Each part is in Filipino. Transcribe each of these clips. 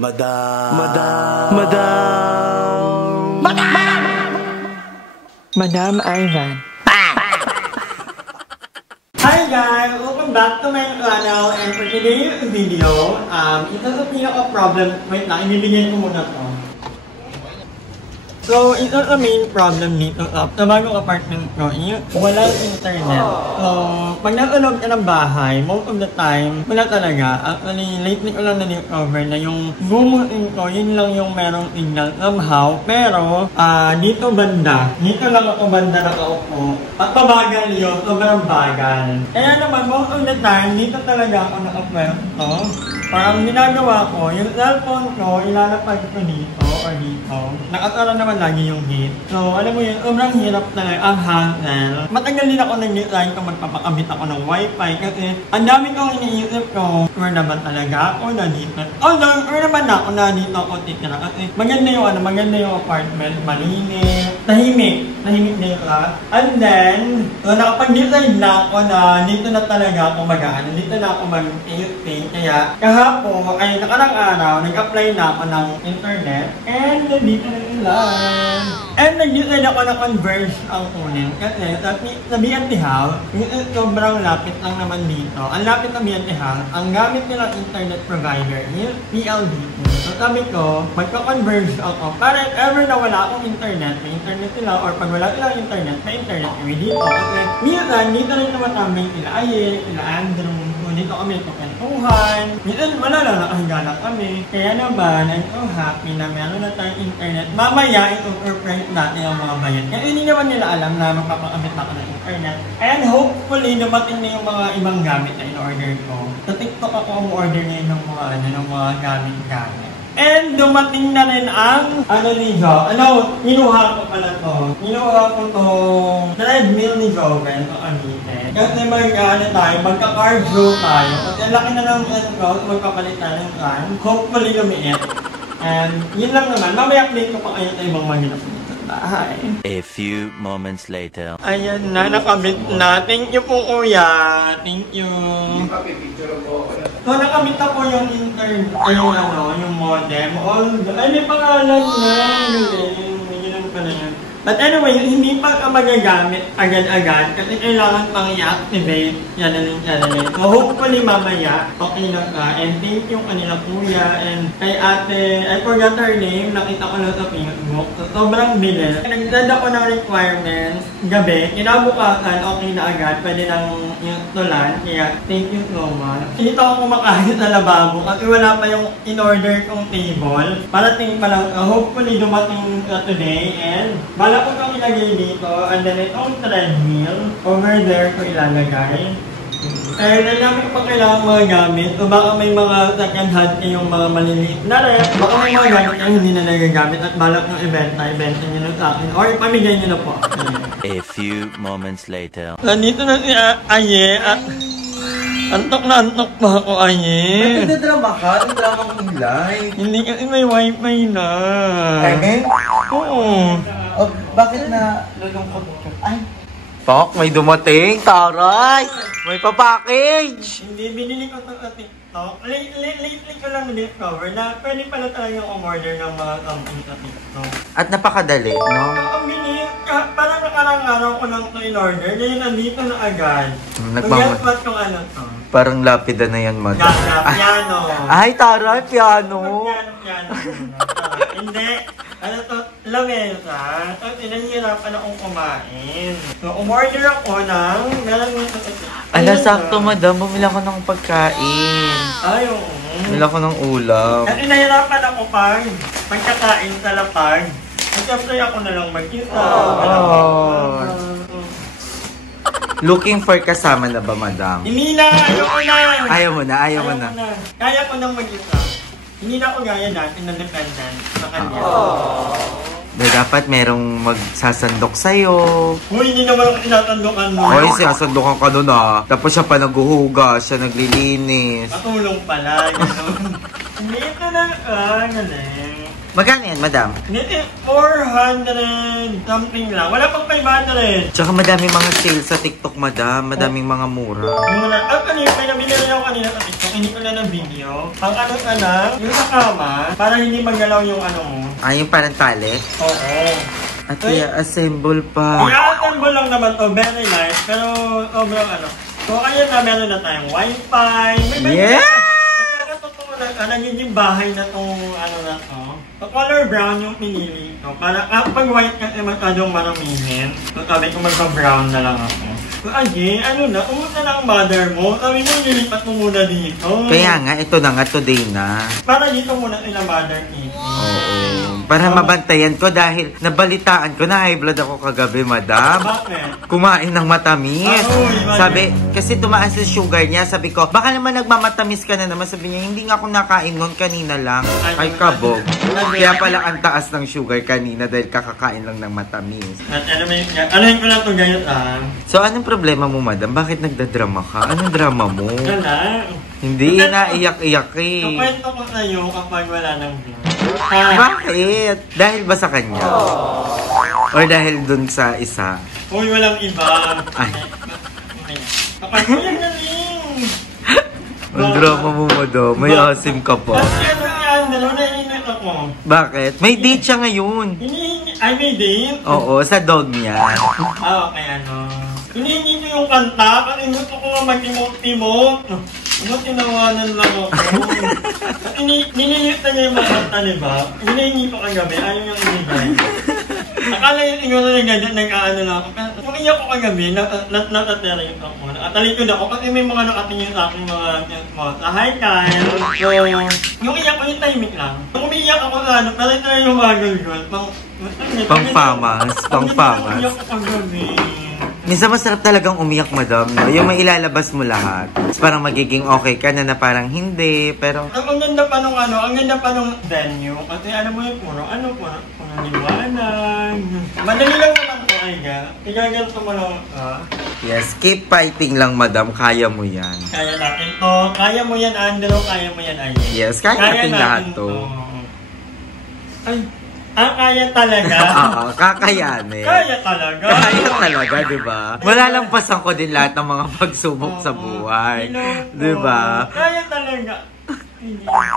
Madam. Madam Ivan. Hi guys! Welcome back to my channel, and for today's video, ito sa pinaka-problem. Wait lang, ibibigyan ko muna to. So, ito sa main problem nito sa bagong apartment ko, walang internet. So, pag nakulog ka ng bahay, most of the time, wala talaga. Actually, lately ko lang na-discover na yung bumutin ko, yun lang yung merong signal somehow. Pero, dito lang ako banda nakaupo. At pabagal yun, sobrang bagal. Kaya naman, most of the time, dito talaga ako nakapwesto. Parang ginagawa ko, yung cellphone ko, ilalapag ko dito or dito. Nakatara naman lagi yung heat. So, alam mo yun, sobrang hirap na ang hassle. Matagal din ako nag-design kung magpapakabit ako ng wifi kasi ang dami kong iniisip ko, where naman talaga ako na dito. Although, where naman ako na dito ako titira kasi maganda yung apartment, malinis, tahimik na yung class. And then, so, nakapag-design na ako na dito na talaga ako mag-ano, dito na ako mag-stay. Kaya, kahapon, ay nakarang araw, nag-apply na ako ng internet. And dito na ilan. And nag-decide ako na Converge ang kunin. Kasi sa BNT House, sobrang lapit lang naman dito. Ang lapit ng BNT House, ang gamit nilang internet provider is PLDT. So sabi ko, magka-converge ako. Para if ever na wala akong internet, may internet sila, or pag wala silang internet, may internet kami dito. Kasi minsan, dito rin naman kami sila Aye, sila Andrew. Dito kami kukentuhan. Minsan wala lang, nakahiga lang kami. Kaya naman, I'm so happy na meron na tayong internet. Mamaya, i-overprint natin ang mga bayan. Kaya hindi naman nila alam na magpapakamit ako ng internet. And hopefully, dumating na yung mga ibang gamit na in-order ko. Sa TikTok ako umorder na yung mga gamit-gamit. And dumating na rin ang kinuha ko pala to. Kinuha ko tong treadmill ni Joven o Anite. Kasi magka-cardio tayo. Kasi laki na ng magpapalit na ng time. Hopefully lumiit. And yun lang naman, mamaya update ko pa kayo sa ibang mga bahay. A few moments later. Ayan na, nakabit na. Thank you po kuya. Thank you. So nakabit na po yung yung modem. Ay, may pangalan na. Ganyan pala yan. But anyway, hindi pa ka magagamit agad-agad kasi kailangan pang i-activate yan. So hopefully mamaya, okay na ka. And thank you kanila kuya and kay ate, I forgot her name, nakita ko lang sa Facebook. So sobrang bilis. Nag-send ako ng requirements gabi, kinabukasan, okay na agad, pwede nang tulan. Kaya thank you so much. Hindi ako kumakain sa lababo kasi wala pa yung in-order kong table. Parating pa lang, hopefully dumating today and wala ko itong ilagay dito, and then itong treadmill, over there ko ilalagay. And then namin pa kailangan mga gamit, so baka may mga second hand yung mga maliliit na rin. Baka may mga gamit yung hindi na nagagamit at balak yung ibenta nyo na sa akin, or pamigay nyo na po. A few moments later. Nandito na si Aye. Antok na antok pa ako, Aye. Bakit nagdrama ka? Ang drama kong live. Hindi kasi may wifi na. Ay, oo. Oh, bakit na lulungkot ka? Ay! Tok, may dumating! Taray! May pa-package! Hindi, binili ko ito sa TikTok. Lately ko lang na-discover na pwede pala talagang umorder ng mga something sa TikTok. At napakadali, no? Ang bilis, parang nakarang araw ko lang ito in-order, ngayon nandito na agad. Nagmamahal. Guess what kung ano to? Parang lapida na yan, madam. Piano. Ay, taray! Piano! Piano. Hindi. Ano to? Lamesa. So, pinahirapan akong kumain. So, umorder ako ng... Ala, sakto, madam. Bumila ko ng pagkain. Ay, oo. Bumila ko ng ulam. Kasi nahirapan ako pagkakain sa lapag. At siyempre ako na lang mag-isa. Looking for kasama na ba, madam? Hindi na! Ayaw ko na! Ayaw mo na. Kaya ko nang mag-isa. Hindi na ako gaya natin na dependent sa kanya. Dapat merong magsasandok sa'yo. Uy, hindi naman ako tinatandokan mo. Uy, sinasandokan ka nun ah. Tapos siya pa naghuhugas, siya naglilinis. Matulong pala. Hindi ito na galing. Magkano yan, madam? Hindi, 400 something lang. Wala pang 500. Tsaka madaming mga sales sa TikTok, madam. Madaming mga mura. Muna. Kanina, may nabinili ako kanina sa TikTok. Hindi ko na ng video. Ang ano ka na, yung sa kama, para hindi magalaw yung ano mo. Ah, yung parang tali? Oo. At i-assemble pa. I-assemble lang naman to. Very light. Pero, sobrang ano. So, ayun na, meron na tayong wifi. Yeah! Nagiging bahay na itong ano na to. So, color brown yung pinili ko. Para kapag white kasi masyadong marumihin. So, sabi ko magpa-brown na lang ako. So, again, ano na, umusta na ang mother mo. Sabi mo, nilipat mo muna dito. Kaya nga, ito na nga, today na. Para dito muna sila mother Kitty. Oo. Para mabantayan ko dahil nabalitaan ko na high blood ako kagabi, madam. Bakit? Kumain ng matamis. Uy, Sabi, kasi tumaas yung sugar niya. Sabi ko, baka naman nagmamatamis ka na naman. Sabi niya, hindi nga ako nakain noon kanina lang. Ay, kabog. Kaya pala ang taas ng sugar kanina dahil kakakain lang ng matamis. At alahin ko lang ito ganyan So, anong problema mo, madam? Bakit nagdadrama ka? Anong drama mo? Wala. Hindi, naiyak-iyak eh. Kukwento ko sa'yo kapag wala ng view. Bakit? Dahil ba sa kanya? Or dahil dun sa isa? Uy, walang iba. Ay. Kapag ko yan galing. Ang drama mo, madam. May asim ka pa. Kasi ano yan, dalawa na init ako. Bakit? May date siya ngayon. Ay, may date? Oo, sa dog niya. Okay, ano. Hinihingi ko yung kanta kasi gusto ko nga mag-emote-emote. Ano, tinawanan lang ako. Niniyot na niya yung mga kanta, diba? Hinihingi ko kagabi, ayaw niyang inigay. Akala yung siguro na ganyan, nag-aano lang ako. Yung iyak ko kagabi, nataterate ako. Nakatalikod ako kasi may mga nakatingin sa aking mga hi, Kyle. So, yung iyak ko yung timing lang. Kung umiiyak ako sa ano, pero ito yung mga gulgol. Pang-famas. Pang-famas. Iyak ko kagabi. Minsan masarap talagang umiyak, madam. No? Yung may ilalabas mo lahat. Tapos parang magiging okay ka na parang hindi, pero... Ang ganda pa nung ano, ang ganda pa nung venue. Kasi ano mo yung puro liwanag. Madali lang naman to, Aiga. Igaganto mo lang, Yes, keep fighting lang, madam. Kaya mo yan. Kaya natin to. Kaya mo yan, Andrew. Kaya mo yan, Aiga. Yes, kaya natin lahat to. Ay, kaya talaga. Oo, kakayanin. Kaya talaga. Kaya talaga, di ba? Malalampasan ko din lahat ng mga pagsubok sa buhay. Di ba? Kaya talaga.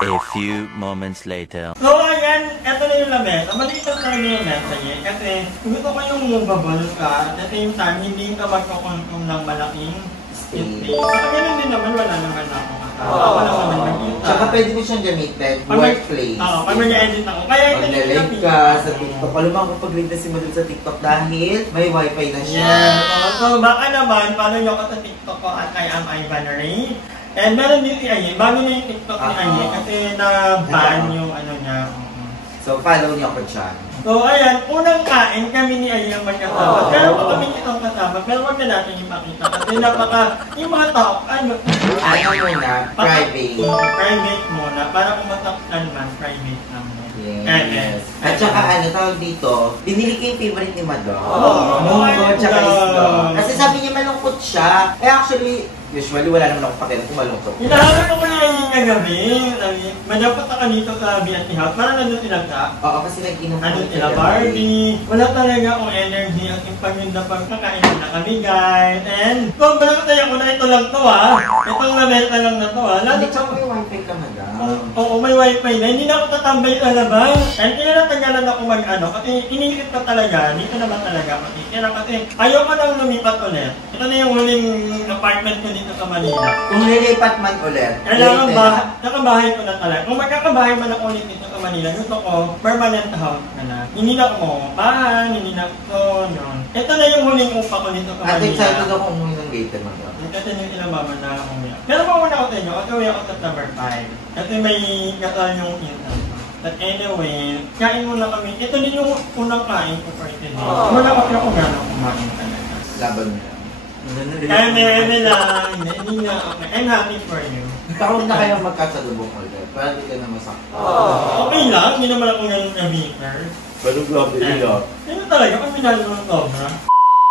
A few moments later. So, ayan, eto na yung lamesa. Maliit na talaga yung lamesa niya. Kasi gusto ko yung movable ka. At the same time, hindi ka magkukontrol ng malaking space. Saka ganun din naman, wala naman ako. Ako lang naman mag-kita. Tsaka pwede mo siyang gamitin, workplace. Oo, pag mag-edit ako. Kaya ito yung mag-live ka sa TikTok. Alam mo kung pag-live na si Madul sa TikTok dahil may wifi na siya. Yeah. So, baka naman, follow nyo ako sa TikTok ko at I am Ivan Ray. And meron din si Aye, bago na yung TikTok ni Aye kasi na-ban yung ano niya. So, follow niyo ako dyan. So, ayan, unang kain kami ni Aye ang magkasama. Pero pa kami itong kasama, pero wag na natin ipakita. Kasi yung mga tao, ano muna, private. Private muna, para kung mataktan man, private lang. Yes. At saka tawag dito, binili ko yung favorite ni Madam. Munggo, tsaka isda. Kasi sabi niya malungkot siya. Actually, usually wala naman ako pakialam kung malungkot. Hinahanap ko na yung kagabi. Madapat ako dito sa B&T House. Parang nandun sila ka. Oo, kasi nag-inom Nandun sila Barbie. Wala talaga akong energy at yung pagminda pagkakain na kami, guys. And sobrang saya ko na ito lang to, Itong lamesa lang na to, Hindi ka may wifi ka, Madam. Oo, may wifi na. Hindi na ako tatambay sa labas. And tinatanggalan ako mag-ano. Kasi iniisip ko talaga, dito naman talaga kasi. Kasi ayaw ko nang lumipat ulit. Ito na yung huling apartment ko dito sa Manila. Kung lilipat man ulit, Kailangan nakabahay ko na talaga. Kung magkakabahay man ako ulit dito sa Manila, gusto ko permanent house na. Hindi na ako mapahan, hindi na ako yun. Ito na yung huling upa ko dito sa Manila. At excited ako umuwi ng gate, Madam. Kasi yung ilang mama na umiyak. Pero mauna ako sa inyo, kasi uwi ako September 5. Kasi may kasal yung insan. But anyway, kain muna kami. Ito din yung unang kain ko for today. Wala kasi ako gano'ng kumain talaga. Laban mo lang. Eme lang. Hindi nga okay. I'm happy for you. Huwag na kayo magkasalubong ulit. Para di ka na masakit. Okay lang. Hindi naman ako ganun na-beater. Pero grabe nila. Ano talaga? Kung minalo ng sobra.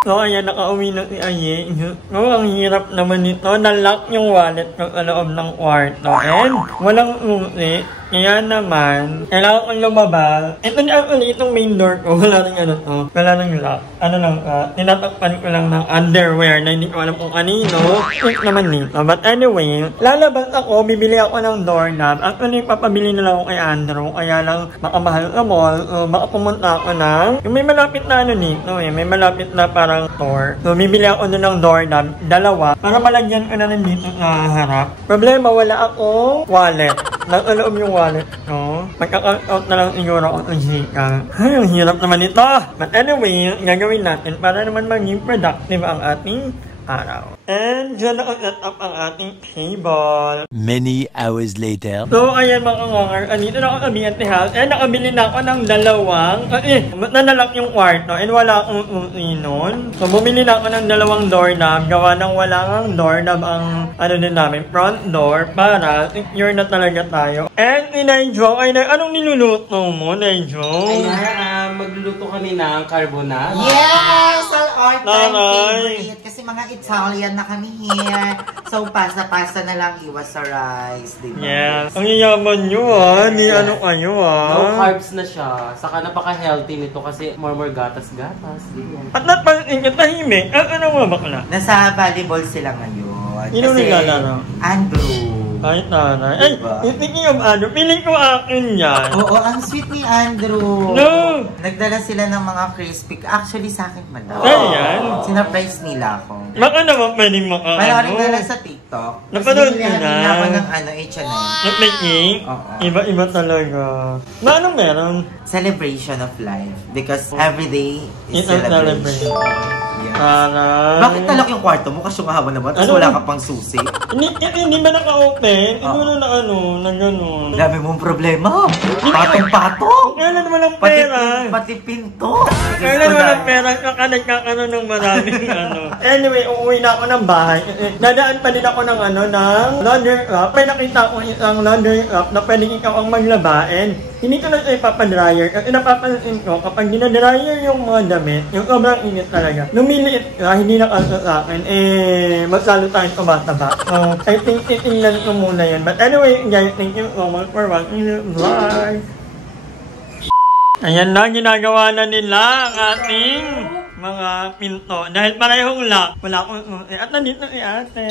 So, ayan, nakauwi na si Aye. So, ang hirap naman nito. Nalock yung wallet ko sa loob ng kwarto. And, walang uwi. Kaya naman, kailangan kong lumabas. Ito na actually, itong main door ko. Wala nang ano to. Wala nang lock. Ano lang, tinatakpan ko lang ng underwear na hindi ko alam kung kanino. Ito naman dito. But anyway, lalabas ako, bibili ako ng doorknob. Actually, papabili na lang ako kay Andrew. Kaya lang, makamahal sa mall. Baka pumunta ako ng... Yung may malapit na ano dito eh. May malapit na parang store. So, bibili ako doon ng doorknob. Dalawa. Para malagyan ko na rin dito sa harap. Problema, wala akong wallet. Nag-aloob yung wallet ko. Magka-out na lang siguro ako ng hika. Ay, ang hirap naman ito. But anyway, gagawin natin para naman maging productive ang ating araw. And dyan naka-set up ang ating table. Many hours later. So, ayan mga kangongar. Andito na ako sa B&T House. And nakabili na ako ng dalawang... nanalak yung kwarto. And wala akong nun. So, bumili na ako ng dalawang doorknob. Gawa ng wala kang doorknob ang ano din namin, front door. Para secure na talaga tayo. And Naijo, anong niluluto mo, Naijo? Ayan, magluluto kami ng carbonara. Yes! Our time Nanay. favorite. Kasi mga Italian na kami here. So, pasta-pasta na lang iwas sa rice, diba? Yes. Ang yayaman nyo Ni ano kayo No carbs na siya. Saka napaka-healthy nito kasi more gatas-gatas. At napansin ka tahimik. Ano nga bakla? Nasa volleyball sila ngayon. Sino naglalaro? Andrew. Ay, nanay. Ay, Diba? thinking of Andrew. Piling ko akin yan. Oo, ang sweet ni Andrew. No! Nagdala sila ng mga crispy. Actually, sa akin man daw. Ayan. Sinurprise nila ako. Baka naman pwedeng Panoorin na lang maka-ano. sa TikTok. Napanood Tapos ko na. binili ako ng H&M. Nag-making? Oo. Iba-iba talaga. Na anong meron? Celebration of life. Because every day is It's a celebration. celebration. Yes. Para... Bakit talak yung kwarto mo? Kasyungahawan naman. Tapos Ano? wala ka pang susi. Hindi ba naka-open? Hindi Oo. mo na na gano'n. Dami mong problema. Patong-patong. Kailan naman ang Pati, pera? pati pinto. Kailan naman ang pera? Nagkakaroon ng maraming ano. Anyway, uuwi na ako ng bahay. Dadaan pa din ako ng ng laundry rack. May nakita ko isang laundry rack na pwedeng ikaw ang maglabain. Hindi ko na siya ipapadryer. Kasi napapansin ko, kapag dinadryer yung mga damit, yung sobrang init talaga. Lumiliit ka, hindi na kasi sa akin, magsalo tayong tumataba. So, I think titingnan ko muna yun. But anyway, guys, thank you so much for watching the vlog. Ayan na, ginagawa na nila ang ating mga pinto. Dahil parehong lock, wala akong at nandito si ate.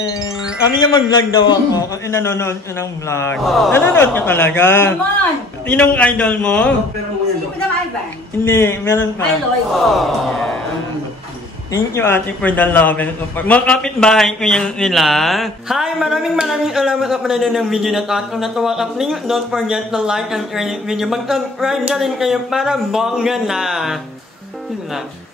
Kami yung mag-vlog daw ako kasi nanonood ko ng vlog. Nanonood ka talaga? Naman! Sinong idol mo? Si Madam Ivan. Hindi, meron pa. Ay, Lloyd. Thank you ate for the love and support. Mga kapitbahay ko yan nila. Hi! Maraming salamat sa panonood ng video na to. At kung natuwa ka, please don't forget to like and share the video. Mag-subscribe na rin kayo para bongga na. Yun lang.